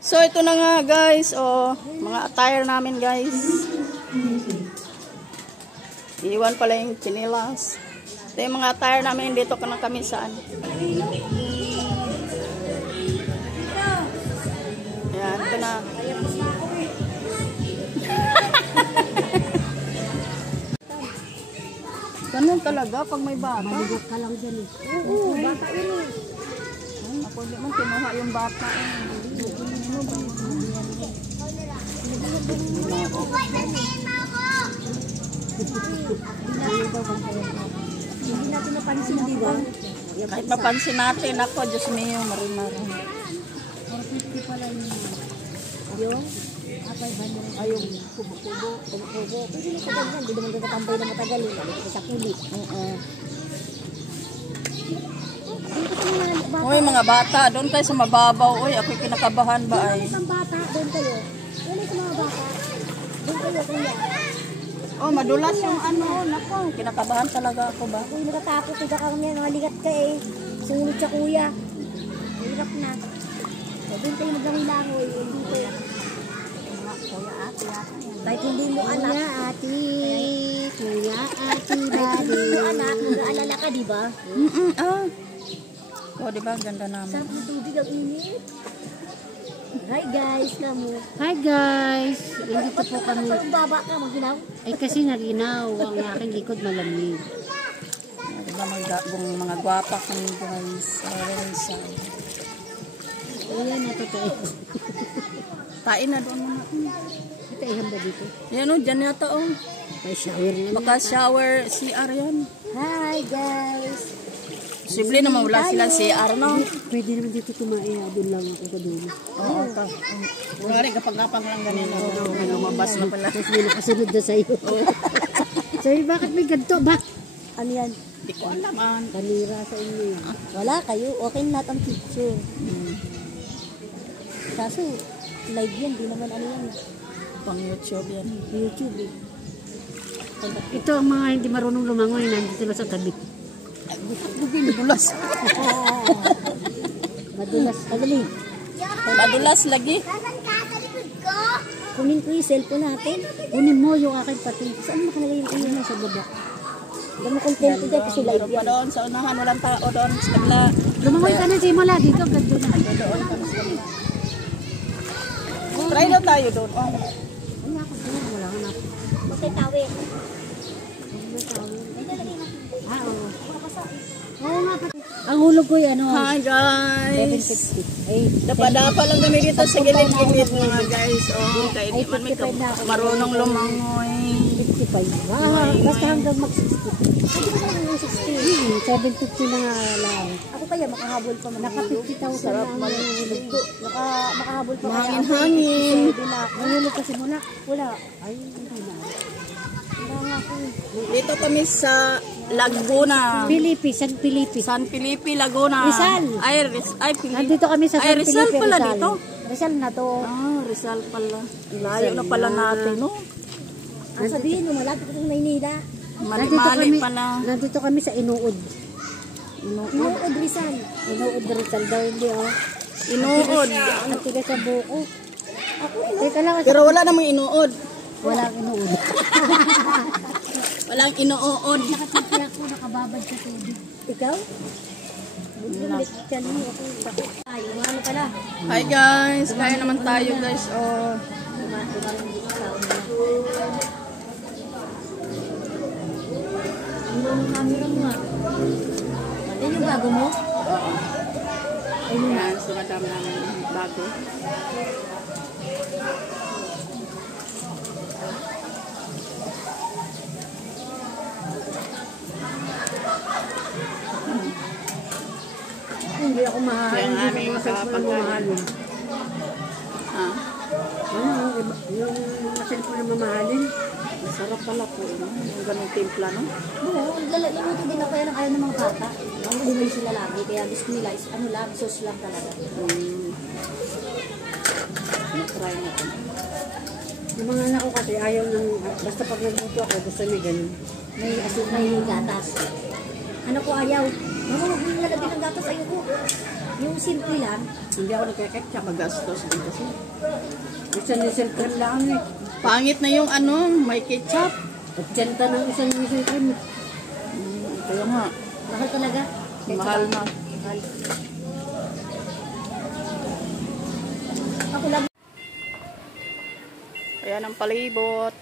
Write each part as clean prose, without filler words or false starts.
So ito na nga guys, mga attire namin guys. Iwan pala yung chinelas. Ito yung mga attire namin dito ka na kami saan. Ayan, ito na. Ganun talaga pag may bata. Maligot ka lang dyan eh. Oo, bata yun eh. Ako di man kinuha yung bata eh. Hindi natin napansin, di ba? Kahit mapansin natin ako, Diyos mio, marimari. 450 pala yung apay ba nyo? Ay, yung kubo-kubo. Pwede na sa ganyan, hindi naman tatambay na matagal eh. Nalit sa kulit. Uy, mga bata, doon tayo sa mababaw. Uy, ako'y kinakabahan ba ay? Doon bata, doon kayo. Doon sa mga bata. Doon kayo, kuya. Oh, madulas yung ano. Nako, kinakabahan talaga ako ba? Uy, nakatakot. Ika ka niya, nangaligat ka eh. Sunod siya, kuya. Hirap na. Doon kayo maglangoy-langoy. Hindi kayo. Kuya, ate, kahit hindi mo anak. Kuya, ate. Kuya, ate, bali. Hindi mo anak, mag-aalala ka, di ba? Oh, di ba? Ganda naman. Sarap ng tubig ang init. Hi guys, kamo. Hi guys! Nandito po kami. Kung baba ka, maginaw. Ay kasi narinaw. Ang aking likod malamig. Di ba mga gwapa kami guys. Ayan sa. Ayan na totoo. Tain na doon. Ito ay hamba dito. Yan o, dyan yata o. May shower na. Baka shower CR yan. Hi guys. Posible naman wala silang CR no? Pwede naman dito tumaya. Doon lang ako ka doon. Oo, ito. Wala rin kapag-kapag lang ganyan. May lumabas na pala. Tapos may nakasunod na sa'yo. Sabi, bakit may ganito? Ano yan? Hindi ko alam. Kanira sa inyo yan. Wala kayo. Okay na ang picture. Kaso, live yan. Di naman ano yan. Pang YouTube yan. YouTube eh. Ito ang mga hindi marunong lumangoy. Nandito lang sa tabi. Madulas. Madulas. Madali. Madulas lagi. Kunin ko yung cellphone natin. Kunin mo yung akin pati. Saan makalagay yung iyo na sa baba? Dami kontento dyan kasi live Meron pa yan. doon sa unahan. Walang tao doon. Sa kabila. Lumangoy ka na simula dito. Ganda na. Doon ka na sa kabila. Try na tayo doon. Oh. Wala ako doon. Wala ka na. Magkatawin. Ah, oo. Oo nga pati. Ang hulog ko yan. Hi guys. 750. Ay, Dapat lang kami dito sa gilid-gilid mga guys. Oh, kahit di man may 55 na ako. marunong lumangoy. 55. Basta hanggang mag-60. Hindi ko naman yung 60. 750 na nga lang. Ako kaya makahabol pa man. Naka 50,000 Sarap na ang malulog. Makahabol pa kaya. Mahangin-hangin. Pwede na. Nahulog kasi muna. Wala. Ay, hindi na. Wala nga ako. Dito kami sa Laguna. Pilipi, San Pilipi. San Felipe, Laguna. Rizal. Ay, Felipe. Nandito kami sa San Rizal Felipe, pala Rizal. dito. Rizal na to. Ah, Rizal pala. Layo na pala natin, no? Ang sabihin mo, malapit ko sa Maynila. Mali pala. Nandito kami sa Inuod. Inuod Rizal. Inuod Rizal daw, hindi oh. Inuod. Ang tigas sa buko. Ako ino. Teka lang, Pero wala namang inuod. walang Inuod. Walang inuod. Nakatipya ako, nakababad sa tubig. Ikaw? Bumalik mo ako. Bakit? Ay, ano pala? Hi guys. Kaya naman tayo guys. Oh. Ano ang camera mo nga? Yan yung bago mo? Oo. Ayun na. So, madam namin bago. Hindi ako mahal. Yung aming makapagkain. Ha? Yung cellphone na mamahalin. Masarap pala po. Yung ganong timpla, no? Oo, luluto din ako yan ang ayaw ng mga bata. Ang umay sila lagi, kaya gusto nila is ano lang, sauce lang talaga. Try natin. Yung mga anak ko kasi ayaw ng, basta pag nagluto ako, gusto niya ganun. May asin, may gatas. Ano ko ayaw? Mama, huwag mo nalagyan ng gatas, ayoko. Yung simple lang. Hindi ako nagkaketchup. Magastos din kasi. Isa ni Nisel cream lang eh. Pangit na yung ano, may ketchup. 80 ng isa ni Nisel cream. Kaya nga, Mahal talaga. mahal na. Mahal. Ako lang. Ayan ang palibot.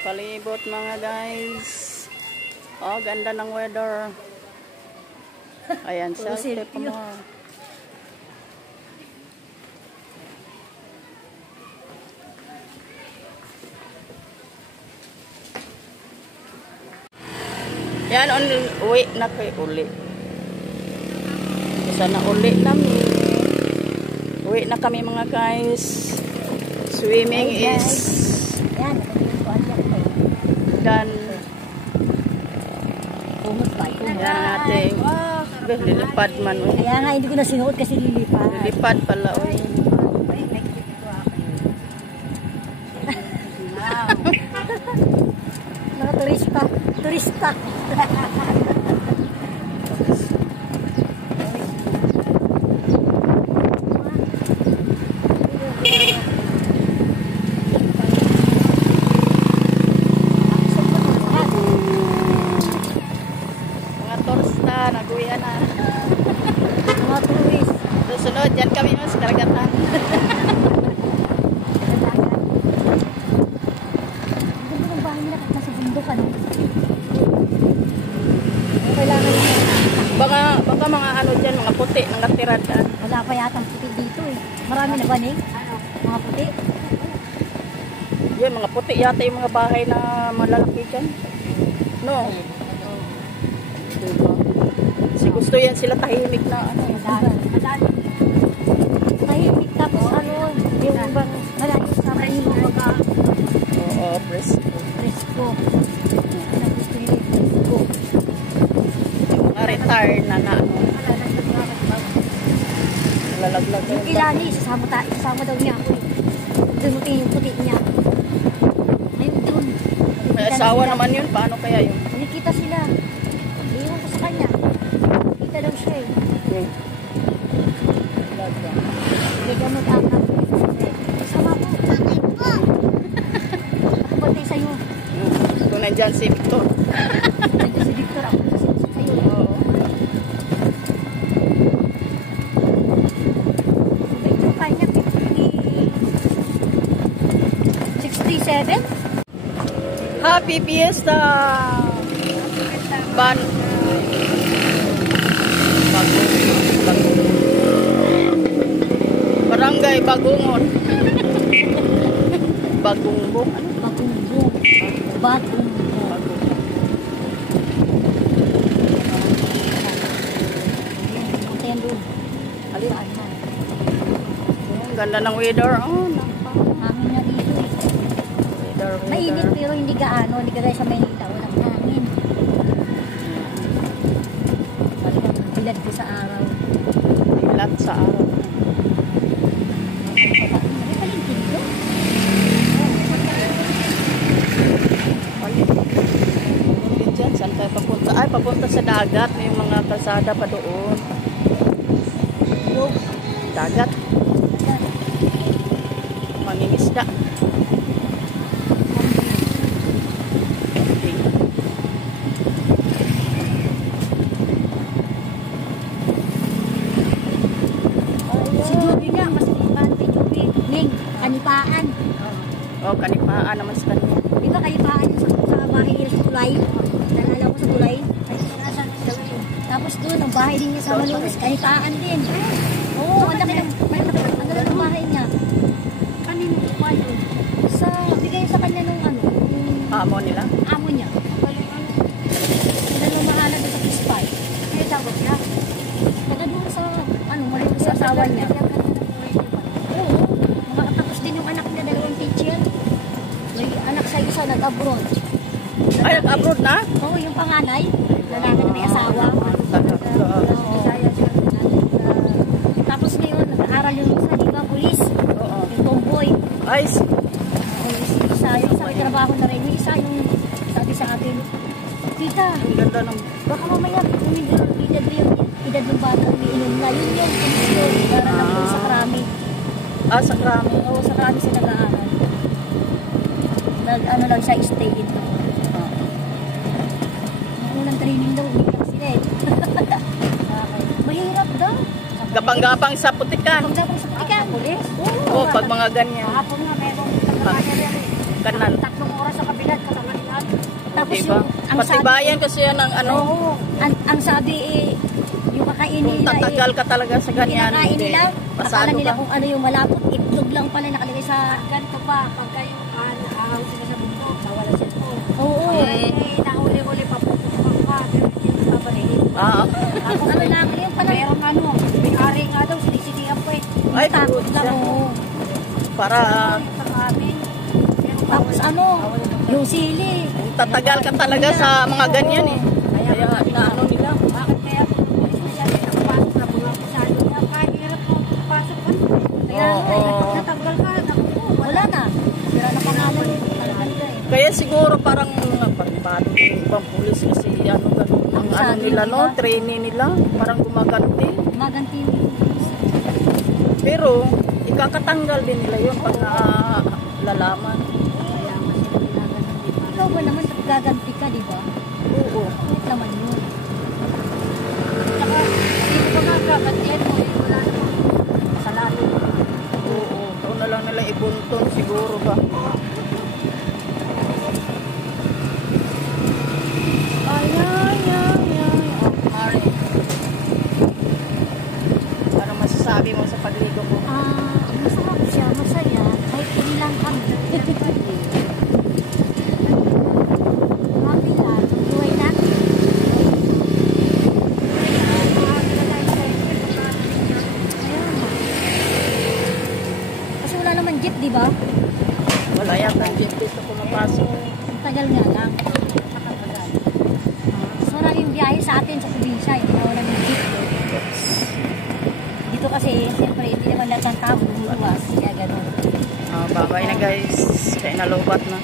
Palibot mga guys. Oh, ganda ng weather. Ayan siya. Puro Step mo. Yan, uwi na kayo. Uli. Sana uli namin. Uwi na kami mga guys. Swimming Hey, is Yan, nakapagpuan niya ko. done. Pumot pa. Yan ang ating lilipad man. Kaya nga, hindi ko na sinuot kasi lilipad. Lilipad pala. Uy. Mga turista. Turista. Mga turista, nag-uwi na. Mga turist. Susunod, dyan kami mas karagatan. Ganda ng bahay nila kahit nasa bundok, ano? Kailangan nila. Baka mga ano dyan, mga puti, mga tirada. Wala pa yatang puti dito eh. Marami na ba, Ning? Mga puti? Yan, mga puti yata yung mga bahay na malalaki dyan. No? Diba? Kasi gusto yan sila tahimik na ano. Madali. Tahimik tapos ano, yung bang malayos sa mahimo mga Oo, presko. presko. Ano gusto nila yung presko. Yung mga retire na ano, lalaglag. Yung kilani, isasama daw niya ako eh. Dumutin yung puti niya. Ayun dun. May asawa naman yun, paano kaya yun? Nakikita sila. Iyon ko sa kanya. Nakita daw siya eh. Hindi ka mag-angkat. Sama ko. Ako batay sa'yo. Kung nandyan si Victor. Nandiyo si Victor ako. Kasi sa'yo. Oo. Victor kanya 67? Happy Fiesta! Barangay Bagungon. Bagungbong. Ano? Bagungbong. Bagungbong. Ayan doon. Saan na? Ang ganda ng weather. Oh, Hangin na dito eh. weather. Mainit pero hindi gaano. Hindi ka sa Maynila. Walang hangin. Talagang bilad ko sa araw. Ilat sa araw. May paligid ko. Diyan, saan tayo papunta? Ay, papunta sa dagat. May mga kalsada pa doon. Dagat. Mangingisda. Si Juby nga. Mas liban kay Juby. Ning, kanipaan. Oh, kanipaan naman sa kanya. Di ba kanipaan yung sa bahay nila sa tulay? Nalala ko sa tulay? Tapos doon, ang bahay din niya sa Malunis, kanipaan din. Oo, ang laki ng bahay niya. Kanino pa yun? Sa, bigay sa kanya nung ano, yung Amo nila. amo niya. Sila lumahala doon sa Kispay. Kaya tawag niya. Taga doon sa, ano, Malunis sa asawa niya. Oo, makakatapos din yung anak niya, 2 teacher. May anak sa isa, nag-abroad. Ay, nag-abroad na? Oo, yung panganay, lalaki na may asawa. Oo. Tapos ngayon, nag-aaral yung isa, di ba, pulis? Oo. Yung tomboy. Ay, Yung isa, yung sa may trabaho na rin. Yung isa, yung sabi sa akin, tita, ang ganda ng... baka mamaya, hindi edad ng bata umiinom na. Yun yung kondisyon. Para lang po sa karami. Ah, sa Krami. Oo, sa karami siya nag-aaral. Ano lang siya, stay in doon. Yung unang training daw, umiiyak sila eh. Mahirap daw. Gapang-gapang sa putikan. Pag sa putikan. Pulis? Oo, pag mga ganyan. Kahapon nga, merong Kanan. 3 oras sa kabilat, katangalan. Tapos Diba? yung, Patibayan kasi yan ng ano. Oo, ang sabi eh, yung kakainin Kung nila tatagal ka talaga sa ganyan. kinakain hindi. nila, akala Pasado nila ka. kung ano yung malapot, itlog lang pala nakalagay sa ganito pa, pagka yung ahang sila sa bundok, nawala siya po. Oo, nahuli-huli pa po, pa, pero hindi nababalhin. Ah, Ako ano lang, yung pala, merong ano, may ari nga daw, sinisinihan po eh. Ay, Takot pagod lang, siya. oo. para Tapos ano, yung sili. tatagal ka talaga sa mga ganyan eh. Kaya inaano nila. Bakit kaya pulis na siya din nakapasok na mga pasado niya? Kahit hirap po pasok ka. Kaya natanggal ka, naku, wala na. Sira na pangalan eh. Kaya siguro parang pati ibang pulis kasi ano ganun. Ang ano nila no, training nila, parang gumaganti. Maganti yung pulis. Pero ikakatanggal din nila yun pag lalaman. Kaya nga sila ginaganon. Ikaw ba naman gaganti ka, di ba? Oo. Bakit naman yun? Saka, hindi ko nga gagantihan mo, wala naman kasalanan. Oo. Ito na lang nila ibunton siguro ba. Mari. Ano masasabi mo sa pagligo ko? Masarap siya, masaya. Kahit hindi lang kami. Happy lang. Buhay na. Kasi wala naman jeep, di ba? Wala yan. Nandiyan dito pumapasok. Ang tagal nga lang. Nakatagal. Mas maraming biyahe sa atin sa probinsya. Hindi na wala ng jeep. Dito kasi, siyempre, hindi naman lahat ng tao luluwas. Kaya gano'n. Bye-bye na guys. Kaya nalobat na.